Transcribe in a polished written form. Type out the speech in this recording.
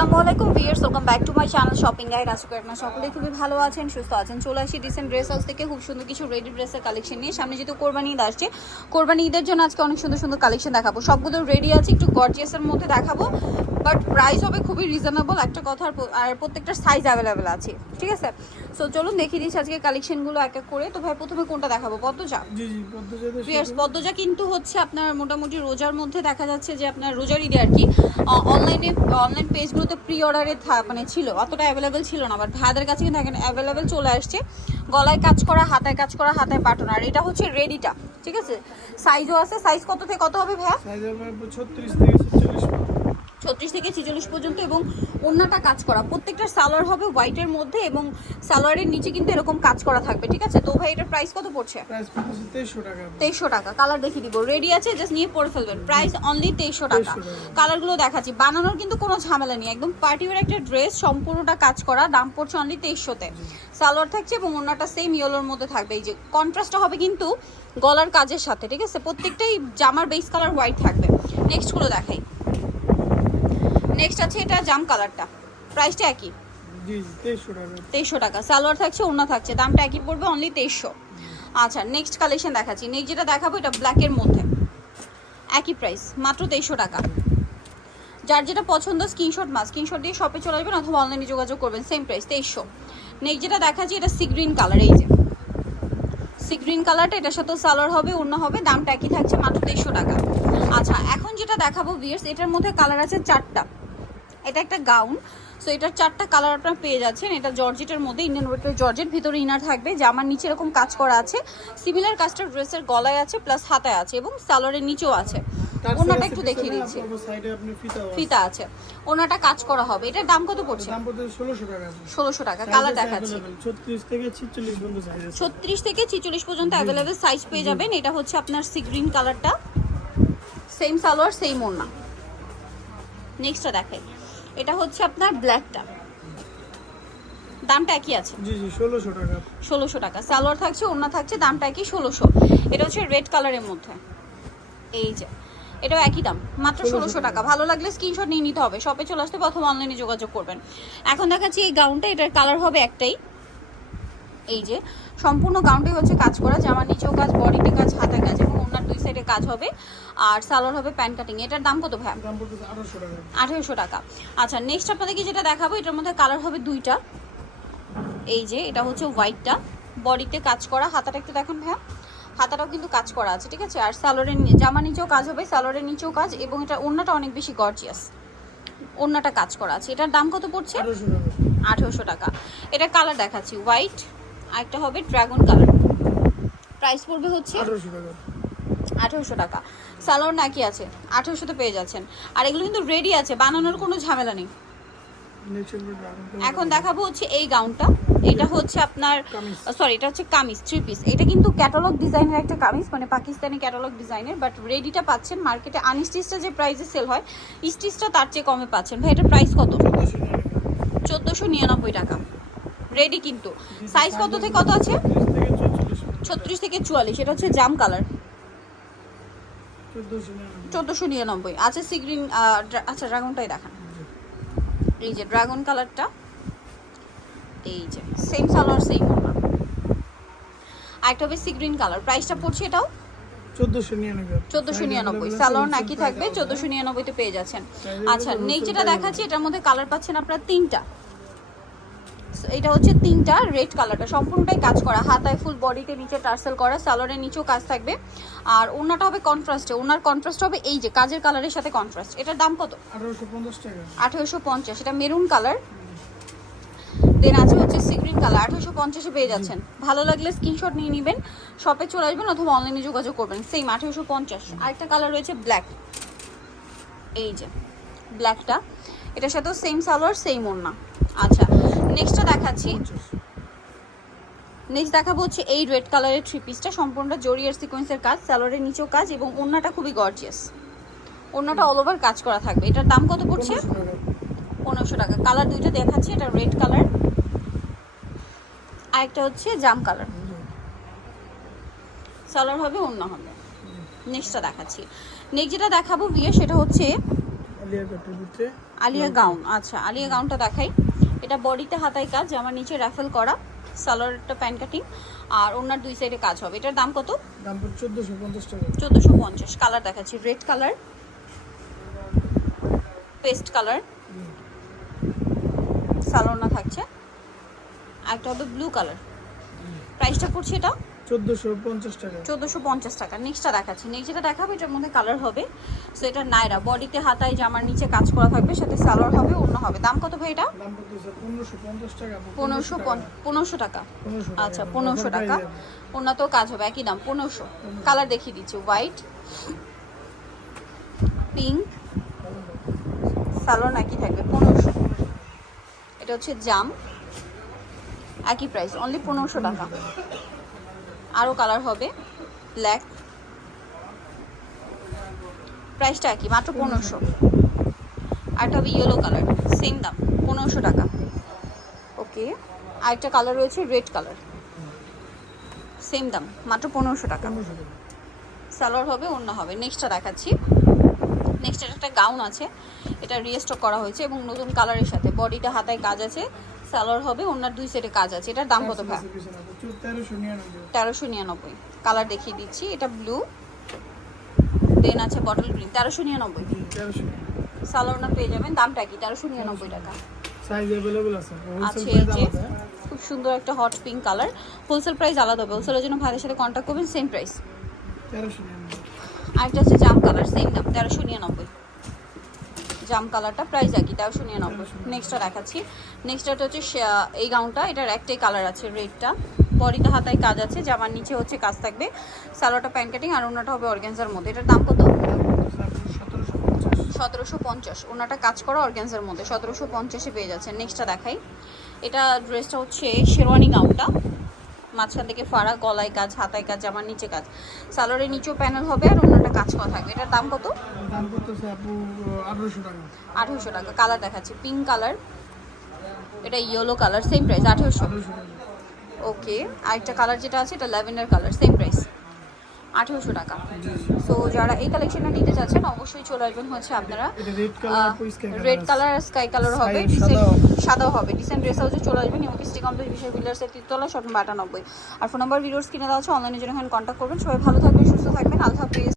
আসসালামু আলাইকুম viewers, welcome back to my channel shopping guide. আশা করি আপনারা সকলেই খুবই ভালো আছেন, সুস্থ আছেন। চলে আসি ডিসেন্ট ড্রেস হাউস থেকে খুব সুন্দর কিছু রেডি ড্রেসের কালেকশন নিয়ে। সামনে যেহেতু কোরবানি ঈদ আসছে, কোরবানি ঈদের জন্য আজকে অনেক সুন্দর সুন্দর কালেকশন দেখাবো। সবগুলো রেডি আছে, একটু গর্জিয়াসের মধ্যে দেখাবো, বাট প্রাইস হবে খুবই রিজনেবল একটা কথা। আর প্রত্যেকটা সাইজ অ্যাভেলেবেল আছে, ঠিক আছে? সো চলুন দেখিয়ে দিচ্ছি আজকে কালেকশনগুলো এক এক করে। তো ভাই প্রথমে কোনটা দেখাবো? পদ্মজা। জি জি পদ্মজা। ভিউয়ার্স, পদ্মজা কিন্তু হচ্ছে আপনার মোটামুটি রোজার মধ্যে দেখা যাচ্ছে যে আপনার রোজার ঈদে আর কি অনলাইন পেজগুলোতে প্রি অর্ডারে মানে ছিল, অতটা অ্যাভেলেবেল ছিল না, বাট ভাইদের কাছে কিন্তু এখন অ্যাভেলেবেল চলে আসছে। গলায় কাজ করা, হাতায় কাজ করা, হাতায় বাটন। আর এটা হচ্ছে রেডিটা, ঠিক আছে? সাইজও আছে। সাইজ কত থেকে কত হবে ভাইয়া? সাইজ হবে 36 থেকে 46। 36 থেকে 46 পর্যন্ত। এবং ওড়নাটা কাজ করা, প্রত্যেকটা সালোয়ার হবে হোয়াইটের মধ্যে এবং সালোয়ারের নিচে কিন্তু এরকম কাজ করা থাকবে, ঠিক আছে? তো ভাই এটার প্রাইস কত পড়ছে? প্রাইস পড়ছে 2300 টাকা। 2300 টাকা। কালার দেখিয়ে দিব, রেডি আছে, জাস্ট নিয়ে পরে ফেলবেন। প্রাইস অনলি 2300 টাকা। কালারগুলো দেখাচ্ছি, বানানোর কিন্তু কোনো ঝামেলা নেই, একদম পার্টিওয়ার একটা ড্রেস, সম্পূর্ণটা কাজ করা। দাম পড়ছে অনলি 2300-তে। সালোয়ার থাকছে এবং ওড়নাটা সেম ইয়েলোর মধ্যে থাকবে। এই যে কন্ট্রাস্টটা হবে কিন্তু গলার কাজের সাথে, ঠিক আছে? প্রত্যেকটাই জামার বেস কালার হোয়াইট থাকবে। নেক্সটগুলো দেখাই। নেক্সট আছে এটা জাম কালারটা, প্রাইসটা একই, জি 2300 টাকা। 2300 টাকা। সালোয়ার থাকছে, ওড়না থাকছে, দামটা একই পড়বে, অনলি 2300। আচ্ছা, নেক্সট কালেকশন দেখাচ্ছি। নেক্সট যেটা দেখাবো এটা ব্ল্যাকের মধ্যে, একই প্রাইস, মাত্র 2300 টাকা। যার যেটা পছন্দ স্ক্রিনশট দিয়ে শপে চলে আসবেন অথবা অনলাইনে যোগাযোগ করবেন, সেম প্রাইস 2300। নেক্সট যেটা দেখাচ্ছি এটা সি গ্রিন কালার, এই যে সি গ্রিন কালারটা, এটার সাথে সালোয়ার হবে, ওড়না হবে, দামটা একই থাকছে, মাত্র 2300 টাকা। আচ্ছা, এখন যেটা দেখাবো ভিউয়ার্স, এটার মধ্যে কালার আছে 4টা। এটা একটা গাউন, সো এটার 4টা কালার আপনারা পেয়ে যাচ্ছেন। এটা জর্জেটের মধ্যে, ইন্ডিয়ান ওয়েটের জর্জেট, ভিতরে ইনার থাকবে, জামার নিচে এরকম কাজ করা আছে। সিমিলার কাজটা ড্রেসের গলায় আছে, প্লাস হাতায় আছে এবং সালোয়ারের নিচেও আছে। ওনাটা একটু দেখিয়ে দিচ্ছি, সাইডে আপনি ফিতা আছে, ওনাটা কাজ করা হবে। এটার দাম কত পড়ছে? দাম পড়ছে 1600 টাকা। 1600 টাকা। কালার দেখাচ্ছি, 36 থেকে 46 পর্যন্ত সাইজ আছে। 36 থেকে 46 পর্যন্ত অ্যাভেলেবেল সাইজ পেয়ে যাবেন। এটা হচ্ছে আপনার সি গ্রিন কালারটা, সেম সালোয়ার সেম ওড়না। নেক্সটটা দেখাই, এটা হচ্ছে আপনার ব্ল্যাকটা, দামটা একই আছে, জি জি 1600 টাকা। 1600 টাকা। সালোয়ার থাকছে, ওড়না থাকছে, দামটা একই, 1600। এটা হচ্ছে রেড কালারের মধ্যে, এই যে এটাও একই দাম, মাত্র 1600 টাকা। ভালো লাগলে স্ক্রিনশট নিয়ে নিতে হবে, শপে চলে আসতে অথবা অনলাইনে যোগাযোগ করবেন। এখন দেখাচ্ছি এই গাউনটা, এটার কালার হবে একটাই, এই যে সম্পূর্ণ গাউনটাই হচ্ছে কাজ করা, জামার নিচেও কাজ, বডিতে কাজ, হাতে কাজ এবং ওনার দুই সাইডে কাজ হবে। আর সালোয়ার হবে প্যান্ট কাটিং। এটার দাম কত ভাই? দাম পড়ছে 1800 টাকা। 1800 টাকা। আচ্ছা, নেক্সট আপনাদেরকে যেটা দেখাবো, এটার মধ্যে কালার হবে 2টা। এই যে এটা হচ্ছে হোয়াইটটা, বডিতে কাজ করা, হাতাটা একটু দেখেন ভাইয়া, হাতাটাও কিন্তু কাজ করা আছে, ঠিক আছে? আর সালোয়ারের জামার নিচেও কাজ হবে, সালোয়ারের নিচেও কাজ, এবং এটা ওড়নাটা অনেক বেশি গর্জিয়াস, ওড়নাটা কাজ করা আছে। এটার দাম কত পড়ছে? 1800 টাকা। 1800 টাকা। এটা কালার দেখাচ্ছি, হোয়াইট, আরেকটা হবে ড্রাগন কালার। প্রাইস পড়বে হচ্ছে 1800 টাকা। 1800 টাকা। সালোয়ার নাকি আছে, 1800-তে পেয়ে যাচ্ছেন। আর এগুলো কিন্তু রেডি আছে, বানানোর কোনো ঝামেলা নেই। এখন দেখাবো হচ্ছে এই গাউনটা, এটা হচ্ছে আপনার সরি, এটা হচ্ছে কামিজ, 3 পিস। এটা কিন্তু ক্যাটালগ ডিজাইনের একটা কামিজ, মানে পাকিস্তানি ক্যাটালগ ডিজাইনের, বাট রেডিটা পাচ্ছেন মার্কেটে আনস্টিচটা যে প্রাইসে সেল হয়, স্টিচটা তার চেয়ে কমে পাচ্ছেন। ভাই এটার প্রাইস কত? 1499 টাকা। রেডি কিন্তু। সাইজ কত থেকে কত আছে? 36 থেকে 44। এটা হচ্ছে জাম কালার, 1499। আচ্ছা, সি গ্রিন, আচ্ছা ড্রাগনটাই দেখান। এই যে ড্রাগন কালারটা, এই যে সেম সালোয়ার সেম ওড়না। আরেকটা হবে সি গ্রিন কালার, প্রাইসটা পড়ছে এটাও 1499। সালোয়ার নাকি থাকবে, 1499-তে পেয়ে যাচ্ছেন। আচ্ছা, নেক্সট যেটা দেখাচ্ছি, এটার মধ্যে কালার পাচ্ছেন আপনারা 3টা। এটা হচ্ছে 3টা, রেড কালারটা সম্পূর্ণটাই কাজ করা, হাতায় ফুল, বডিতে নিচে টার্সেল করা, সালোয়ারের নিচেও কাজ থাকবে। আর ওড়নাটা হবে কন্ট্রাস্টে, ওড়নার কন্ট্রাস্ট হবে এই যে কাজের কালারের সাথে কন্ট্রাস্ট। এটার দাম কত? 1850 টাকা। 1850। এটা মেরুন কালার, দেন আছে হচ্ছে সি গ্রিন কালার, 1850-এ পেয়ে যাচ্ছেন। ভালো লাগলে স্ক্রিনশট নিয়ে নেবেন, শপে চলে আসবেন অথবা অনলাইনে যোগাযোগ করবেন, সেম 1850। আরেকটা কালার রয়েছে ব্ল্যাক, এই যে ব্ল্যাকটা, এটার সাথেও সেম সালোয়ার সেম ওড়না। আচ্ছা, নেক্সটটা দেখাচ্ছি। নেক্সট দেখাবো হচ্ছে এই রেড কালারের 3 পিসটা, সম্পূর্ণটা জরি আর সিকোয়েন্সের কাজ, সালোয়ারের নিচেও কাজ এবং ওড়নাটা খুবই গর্জিয়াস, ওড়নাটা অল ওভার কাজ করা থাকবে। এটার দাম কত পড়ছে? 1500 টাকা। কালার 2টা দেখাচ্ছি, এটা রেড কালার, আরেকটা হচ্ছে জাম কালার। সালোয়ার হবে, ওড়না হবে। নেক্সটটা দেখাচ্ছি। নেক্সট যেটা দেখাবো ভিয়ে, সেটা হচ্ছে আলিয়া গাউন, আচ্ছা আলিয়া গাউনটা দেখাই। এটা বডিতে হাতায় কাজ, জামার নিচে রাফেল করা, সালোয়ারটা প্যান্ট কাটিং, আর ওনার দুই সাইডে কাজ হবে। এটার দাম কত? দাম পড়বে 1450 টাকা। 1450। কালার দেখাচ্ছি, রেড কালার, পেস্ট কালার, সালোনা থাকছে, একটা হবে ব্লু কালার। প্রাইসটা পড়ছে এটা 1450 টাকা। 1450 টাকা। নেক্সটটা দেখাচ্ছি, নেক্সট যেটা দেখাবো এটার মধ্যে কালার হবে। সো এটা নাইরা, বডিতে হাতায় জামার নিচে কাজ করা থাকবে, সাথে সালোয়ার হবে, অন্য হবে। দাম কত ভাই এটা? দাম পড়তেছে 1550 টাকা। 1500 টাকা। 1500 টাকা। আচ্ছা 1500 টাকা। অন্যতেও কাজ হবে, একই দাম 1500। কালার দেখিয়ে দিচ্ছি, হোয়াইট, পিঙ্ক, সালোয়ার একই থাকবে 1500। এটা হচ্ছে জাম, একই প্রাইস, অনলি 1500 টাকা। আরও কালার হবে, ব্ল্যাক, প্রাইসটা একই, মাত্র 1500। আরেকটা হবে ইয়েলো কালার, সেম দাম 1500 টাকা। ওকে, আরেকটা কালার রয়েছে রেড কালার, সেম দাম, মাত্র 1500 টাকা। 1500 টাকা। সালোয়ার হবে, অন্য হবে। নেক্সটটা দেখাচ্ছি। নেক্সট একটা গাউন আছে, এটা রিস্টক করা হয়েছে এবং নতুন কালারের সাথে, বডিটা হাতায় কাজ আছে, সালোয়ার হবে, ওনার দুই সাইডে কাজ আছে। এটার দাম কত ভাই? 1399। 1399। কালার দেখিয়ে দিচ্ছি, এটা ব্লু, দেন আছে বটল গ্রিন, 1399। 1399। সালোয়ারটা পেয়ে যাবেন, দামটা কি? 1399 টাকা। সাইজ अवेलेबल আছে। আচ্ছা, হোলসেল এই প্রাইস যে আলাদা। খুব সুন্দর একটা hot pink colour, wholesale price আলাদা হবে। হোলসেলের জন্য ভাইদের সাথে কন্ট্যাক্ট করবেন, সেম প্রাইস। 1399। আরেকটা হচ্ছে জাম কালার, সেম দাম 1399। জাম কালারটা প্রাইস একই, 1399। নেক্সটটা দেখাচ্ছি। নেক্সটটা হচ্ছে এই গাউনটা, এটার একটাই কালার আছে, রেডটা, বডিতে হাতায় কাজ আছে, জামার নিচে হচ্ছে কাজ থাকবে, সালোয়ারটা প্যান্ট কাটিং, আর ওনাটা হবে অর্গানজার মধ্যে। এটার দাম কত? 1750। ওনাটা কাজ করা অর্গানজার মধ্যে 1750-এ পেয়ে যাচ্ছে। নেক্সটটা দেখাই। এটা ড্রেসটা হচ্ছে শেরওয়ানি গাউনটা, মাঝখান থেকে ফাড়া, গলায় কাজ, হাতায় কাজ, জামার নিচে কাজ, সালোয়ারের নিচেও প্যানেল হবে, আর ওনাটা কাজ করা থাকবে। এটার দাম কত? দাম পড়তেছে আপু 1800 টাকা। 1800 টাকা। কালার দেখাচ্ছি, পিঙ্ক কালার, এটা ইয়েলো কালার, সেম প্রাইস 1800। 1800 টাকা। ওকে, আরেকটা কালার যেটা আছে এটা ল্যাভেন্ডার কালার, সেম প্রাইস 1800 টাকা। সো যারা এই কালেকশনটা নিতে চাচ্ছেন অবশ্যই চলে আসবেন হচ্ছে আপনারা। এটা রেড কালার পরিষ্কার কালার। রেড কালার আর স্কাই কালার হবে, সাদাও হবে। ডিসেন্ট ড্রেস হাউসে চলে আসবেন, এবং সিটি কমপ্লেক্স বিষয় বিল্ডার্সের 3তলা, শপ নম্বর 98। আর ফোন নাম্বার ভিডিওস কিনে দেওয়া আছে, অনলাইনে জন্য কন্ট্যাক্ট করবেন। সবাই ভালো থাকবেন, সুস্থ থাকবেন, আল্লাহ হাফেজ।